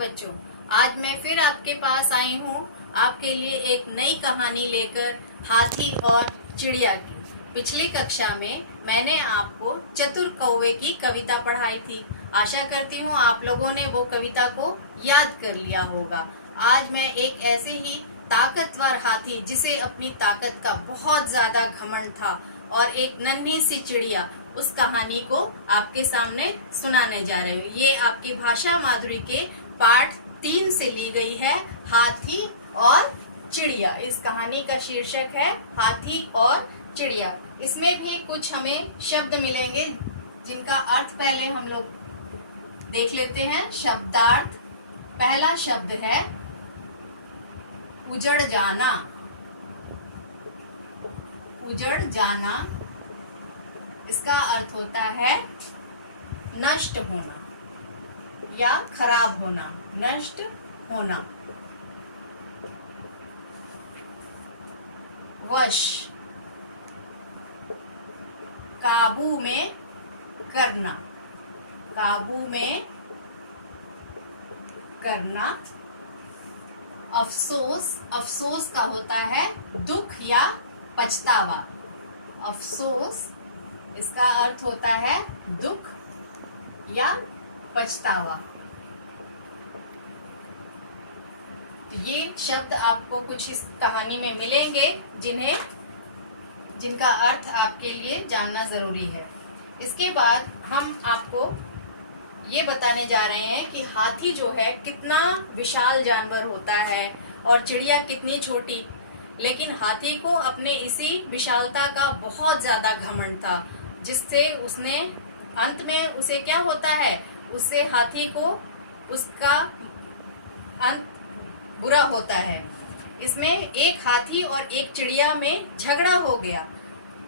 बच्चों, आज मैं फिर आपके पास आई हूँ आपके लिए एक नई कहानी लेकर, हाथी और चिड़िया की। पिछली कक्षा में मैंने आपको चतुर कौवे की कविता पढ़ाई थी। आशा करती हूँ आप लोगों ने वो कविता को याद कर लिया होगा। आज मैं एक ऐसे ही ताकतवर हाथी, जिसे अपनी ताकत का बहुत ज्यादा घमंड था, और एक नन्ही सी चिड़िया, उस कहानी को आपके सामने सुनाने जा रही हूँ। ये आपकी भाषा माधुरी के पाठ 3 से ली गई है, हाथी और चिड़िया। इस कहानी का शीर्षक है हाथी और चिड़िया। इसमें भी कुछ हमें शब्द मिलेंगे जिनका अर्थ पहले हम लोग देख लेते हैं। शब्दार्थ, पहला शब्द है उजड़ जाना। उजड़ जाना, इसका अर्थ होता है नष्ट होना या खराब होना, नष्ट होना। वश, काबू में करना, काबू में करना। अफसोस, अफसोस का होता है दुख या पछतावा। अफसोस, इसका अर्थ होता है दुख या पछतावा। ये शब्द आपको कुछ इस कहानी में मिलेंगे जिनका अर्थ आपके लिए जानना जरूरी है। इसके बाद हम आपको ये बताने जा रहे हैं कि हाथी जो है कितना विशाल जानवर होता है और चिड़िया कितनी छोटी। लेकिन हाथी को अपने इसी विशालता का बहुत ज्यादा घमंड था, जिससे उसने अंत में उसे क्या होता है, उससे हाथी को उसका अंत बुरा होता है। इसमें एक हाथी और एक चिड़िया में झगड़ा हो गया।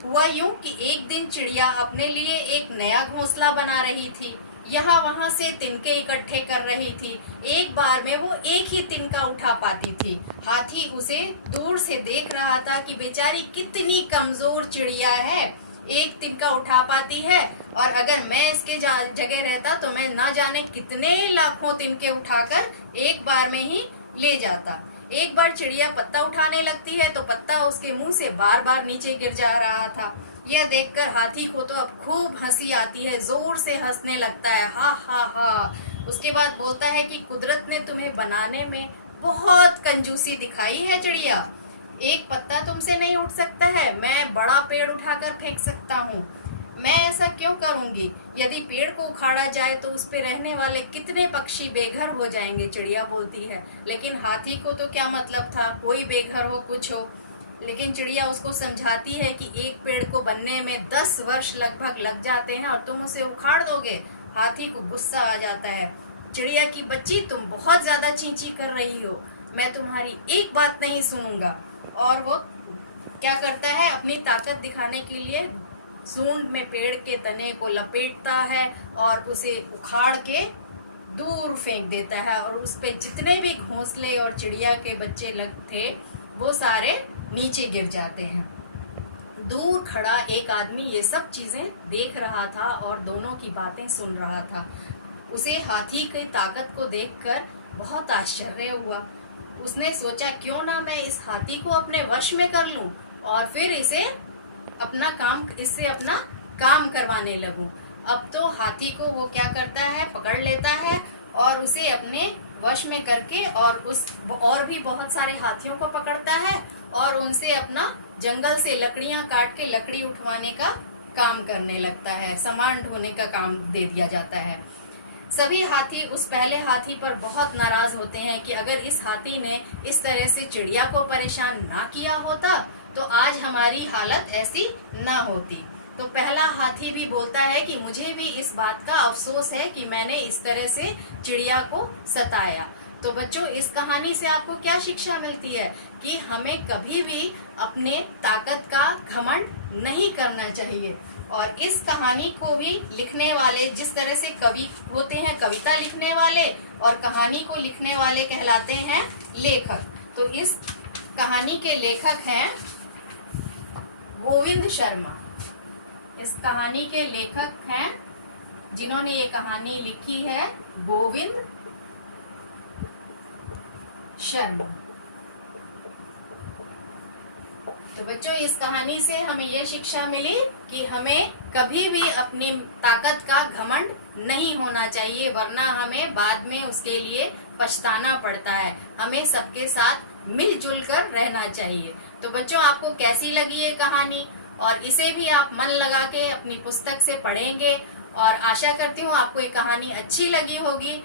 हुआ यूं कि एक दिन चिड़िया अपने लिए एक नया घोंसला बना रही थी, यहाँ वहां से तिनके इकट्ठे कर रही थी। एक बार में वो एक ही तिनका उठा पाती थी। हाथी उसे दूर से देख रहा था कि बेचारी कितनी कमजोर चिड़िया है, एक तिनका उठा पाती है, और अगर मैं इसके जगह रहता तो मैं ना जाने कितने लाखों तिनके उठाकर एक बार में ही ले जाता। एक बार चिड़िया पत्ता उठाने लगती है तो पत्ता उसके मुंह से बार बार नीचे गिर जा रहा था। यह देखकर हाथी को तो अब खूब हंसी आती है, जोर से हंसने लगता है, हा हा हा। उसके बाद बोलता है कि कुदरत ने तुम्हें बनाने में बहुत कंजूसी दिखाई है चिड़िया। एक पत्ता तुमसे नहीं उठ सकता है, मैं बड़ा पेड़ उठाकर फेंक सकता हूँ। मैं ऐसा क्यों करूंगी? यदि पेड़ को उखाड़ा जाए तो उस पे रहने वाले कितने पक्षी बेघर हो जाएंगे, चिड़िया बोलती है। लेकिन हाथी को तो क्या मतलब था, कोई बेघर हो कुछ हो। लेकिन चिड़िया उसको समझाती है कि एक पेड़ को बनने में 10 वर्ष लगभग लग जाते हैं और तुम उसे उखाड़ दोगे। हाथी को गुस्सा आ जाता है। चिड़िया की बच्ची, तुम बहुत ज्यादा चींची कर रही हो, मैं तुम्हारी एक बात नहीं सुनूंगा। और वो क्या करता है, अपनी ताकत दिखाने के लिए सूंड में पेड़ के तने को लपेटता है और उसे उखाड़ के दूर फेंक देता है, और उस पे जितने भी घोंसले और चिड़िया के बच्चे थे वो सारे नीचे गिर जाते हैं। दूर खड़ा एक आदमी ये सब चीजें देख रहा था और दोनों की बातें सुन रहा था। उसे हाथी की ताकत को देखकर बहुत आश्चर्य हुआ। उसने सोचा, क्यों ना मैं इस हाथी को अपने वश में कर लूं और फिर इससे अपना काम करवाने लगूं। अब तो हाथी को वो क्या करता है, पकड़ लेता है और उसे अपने वश में करके और भी बहुत सारे हाथियों को पकड़ता है और उनसे अपना जंगल से लकड़ियां काट के लकड़ी उठवाने का काम करने लगता है, सामान ढोने का काम दे दिया जाता है। सभी हाथी उस पहले हाथी पर बहुत नाराज होते हैं कि अगर इस हाथी ने इस तरह से चिड़िया को परेशान ना किया होता तो आज हमारी हालत ऐसी ना होती। तो पहला हाथी भी बोलता है कि मुझे भी इस बात का अफसोस है कि मैंने इस तरह से चिड़िया को सताया। तो बच्चों, इस कहानी से आपको क्या शिक्षा मिलती है कि हमें कभी भी अपने ताकत का घमंड नहीं करना चाहिए। और इस कहानी को भी लिखने वाले, जिस तरह से कवि होते हैं, कविता लिखने वाले और कहानी को लिखने वाले कहलाते हैं लेखक। तो इस कहानी के लेखक हैं गोविंद शर्मा। इस कहानी के लेखक हैं, जिन्होंने ये कहानी लिखी है, गोविंद शर्म। तो बच्चों, इस कहानी से हमें यह शिक्षा मिली कि हमें कभी भी अपनी ताकत का घमंड नहीं होना चाहिए, वरना हमें बाद में उसके लिए पछताना पड़ता है। हमें सबके साथ मिलजुल कर रहना चाहिए। तो बच्चों, आपको कैसी लगी ये कहानी, और इसे भी आप मन लगा के अपनी पुस्तक से पढ़ेंगे, और आशा करती हूँ आपको ये कहानी अच्छी लगी होगी।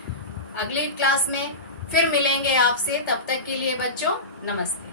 अगली क्लास में फिर मिलेंगे आपसे, तब तक के लिए बच्चों नमस्ते।